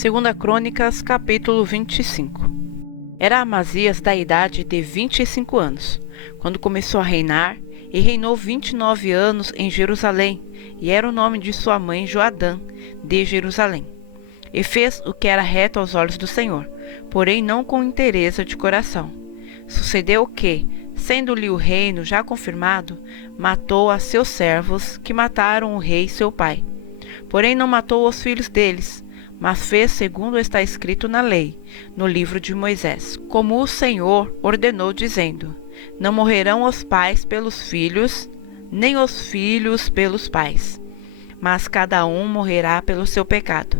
Segunda Crônicas, capítulo 25. Era Amazias da idade de 25 anos, quando começou a reinar, e reinou 29 anos em Jerusalém, e era o nome de sua mãe Joadã, de Jerusalém. E fez o que era reto aos olhos do Senhor, porém não com interesse de coração. Sucedeu que, sendo-lhe o reino já confirmado, matou a seus servos, que mataram o rei seu pai. Porém não matou os filhos deles, mas fez segundo está escrito na lei, no livro de Moisés, como o Senhor ordenou, dizendo: não morrerão os pais pelos filhos, nem os filhos pelos pais, mas cada um morrerá pelo seu pecado.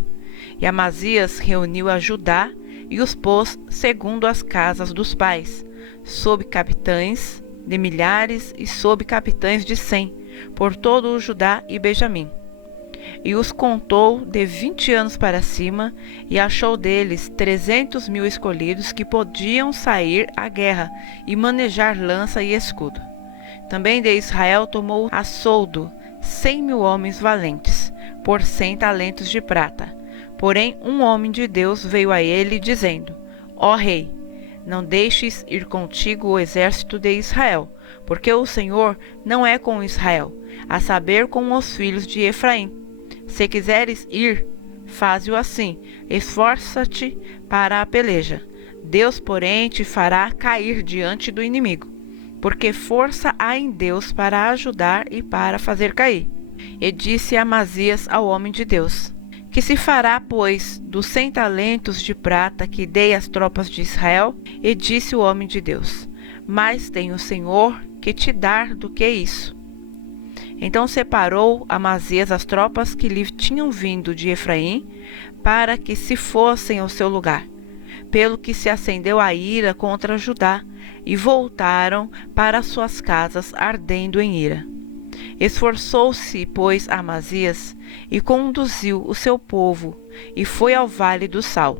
E Amazias reuniu a Judá e os pôs segundo as casas dos pais, sob capitães de milhares e sob capitães de 100, por todo o Judá e Benjamim. E os contou de 20 anos para cima, e achou deles 300.000 escolhidos que podiam sair à guerra e manejar lança e escudo. Também de Israel tomou a soldo 100.000 homens valentes, por 100 talentos de prata. Porém um homem de Deus veio a ele, dizendo: ó rei, não deixes ir contigo o exército de Israel, porque o Senhor não é com Israel, a saber, com os filhos de Efraim. Se quiseres ir, faze-o assim, esforça-te para a peleja. Deus, porém, te fará cair diante do inimigo, porque força há em Deus para ajudar e para fazer cair. E disse Amazias ao homem de Deus: que se fará, pois, dos 100 talentos de prata que dei às tropas de Israel? E disse o homem de Deus: mais tem o Senhor que te dar do que isso. Então separou Amazias as tropas que lhe tinham vindo de Efraim, para que se fossem ao seu lugar, pelo que se acendeu a ira contra Judá, e voltaram para suas casas ardendo em ira. Esforçou-se, pois, Amazias, e conduziu o seu povo, e foi ao vale do Sal,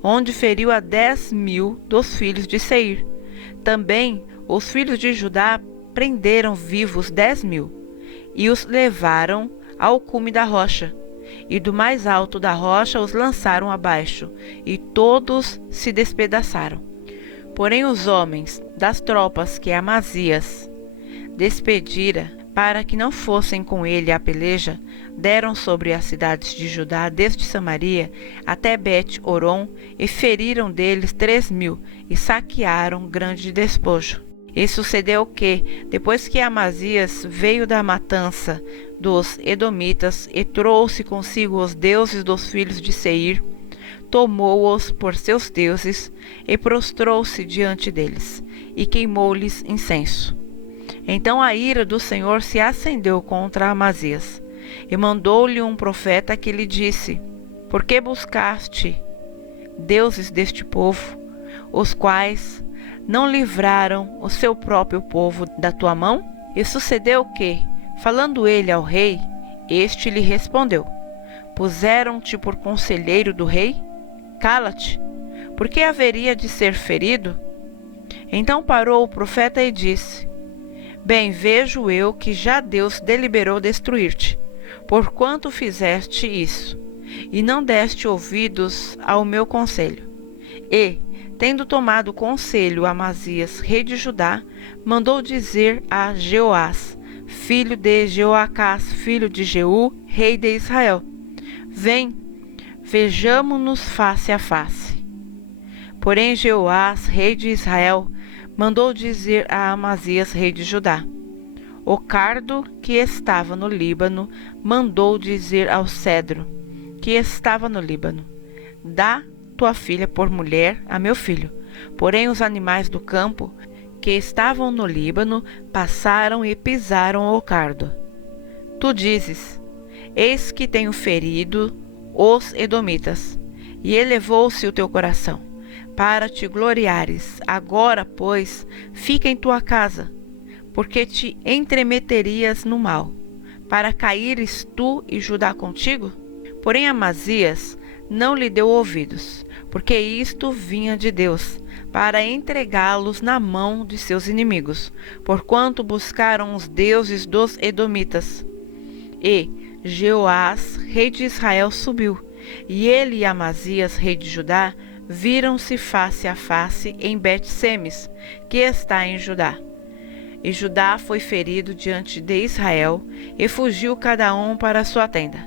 onde feriu a 10.000 dos filhos de Seir. Também os filhos de Judá prenderam vivos 10.000, e os levaram ao cume da rocha, e do mais alto da rocha os lançaram abaixo, e todos se despedaçaram. Porém os homens das tropas que Amazias despedira, para que não fossem com ele à peleja, deram sobre as cidades de Judá, desde Samaria até Bet-Horon, e feriram deles 3.000, e saquearam grande despojo. E sucedeu que, depois que Amazias veio da matança dos edomitas e trouxe consigo os deuses dos filhos de Seir, tomou-os por seus deuses e prostrou-se diante deles, e queimou-lhes incenso. Então a ira do Senhor se acendeu contra Amazias, e mandou-lhe um profeta que lhe disse: por que buscaste deuses deste povo, os quais não livraram o seu próprio povo da tua mão? E sucedeu que, falando ele ao rei, este lhe respondeu: puseram-te por conselheiro do rei? Cala-te, porque haveria de ser ferido? Então parou o profeta e disse: bem vejo eu que já Deus deliberou destruir-te, porquanto fizeste isso, e não deste ouvidos ao meu conselho. E, tendo tomado conselho Amazias, rei de Judá, mandou dizer a Jeoás, filho de Jeoacás, filho de Jeú, rei de Israel: vem, vejamo-nos face a face. Porém Jeoás, rei de Israel, mandou dizer a Amazias, rei de Judá: o cardo que estava no Líbano mandou dizer ao cedro que estava no Líbano: dá tua filha por mulher a meu filho. Porém os animais do campo que estavam no Líbano passaram e pisaram o cardo. Tu dizes: eis que tenho ferido os edomitas, e elevou-se o teu coração para te gloriares. Agora, pois, fica em tua casa, porque te entremeterias no mal, para caíres tu e Judá contigo? Porém Amazias não lhe deu ouvidos, porque isto vinha de Deus, para entregá-los na mão de seus inimigos, porquanto buscaram os deuses dos edomitas. E Jeoás, rei de Israel, subiu, E ele e Amazias, rei de Judá, viram-se face a face em Bet-Semes, que está em Judá. E Judá foi ferido diante de Israel, e fugiu cada um para sua tenda.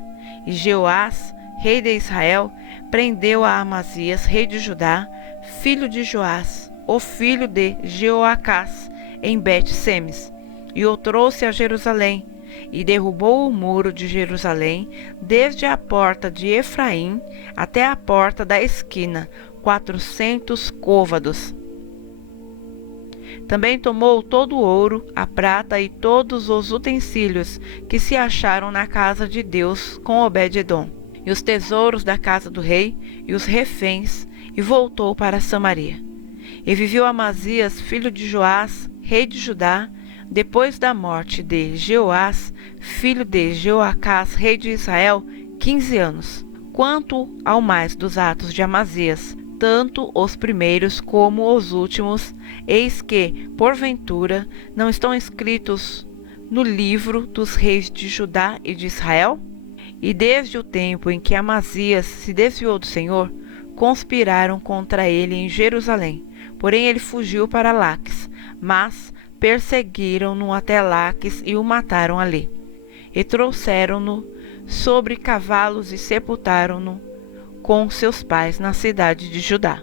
E Jeoás, rei de Israel, prendeu a Amazias, rei de Judá, filho de Joás, o filho de Jeoacás, em Bet-Semes, e o trouxe a Jerusalém, e derrubou o muro de Jerusalém, desde a porta de Efraim até a porta da esquina, 400 côvados. Também tomou todo o ouro, a prata e todos os utensílios que se acharam na casa de Deus com Obed-edom, e os tesouros da casa do rei, e os reféns, e voltou para Samaria. E viveu Amazias, filho de Joás, rei de Judá, depois da morte de Jeoás, filho de Jeoacás, rei de Israel, 15 anos. Quanto ao mais dos atos de Amazias, tanto os primeiros como os últimos, eis que, porventura, não estão escritos no livro dos reis de Judá e de Israel? E desde o tempo em que Amazias se desviou do Senhor, conspiraram contra ele em Jerusalém. Porém ele fugiu para Laques, mas perseguiram-no até Laques e o mataram ali. E trouxeram-no sobre cavalos e sepultaram-no com seus pais na cidade de Judá.